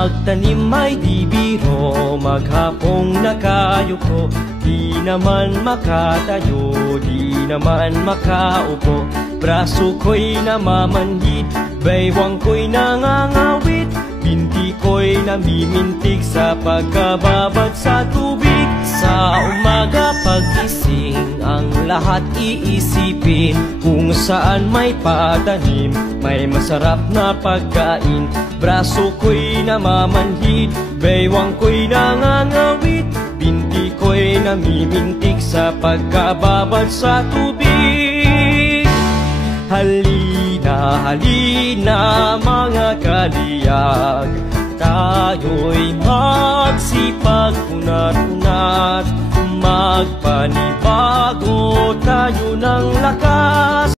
Magtanim ay di biro, maghapong nakayuko. Di naman makatayo, di naman makaupo. Braso ko'y namamanhid, baywang ko'y nangangawit. Binti ko'y namimintig sa pagkababad sa tubig. Sa umaga pagising, ang lahat iisipin kung saan may patanim, may masarap na pagkain. Braso ko'y namamanhid, baywang ko'y nangangawit. Binti ko'y namimintig sa pagkababad sa tubig. Halina, halina mga kaliyag, tayo'y magsipag unat-unat. Magpanibago tayo ng lakas.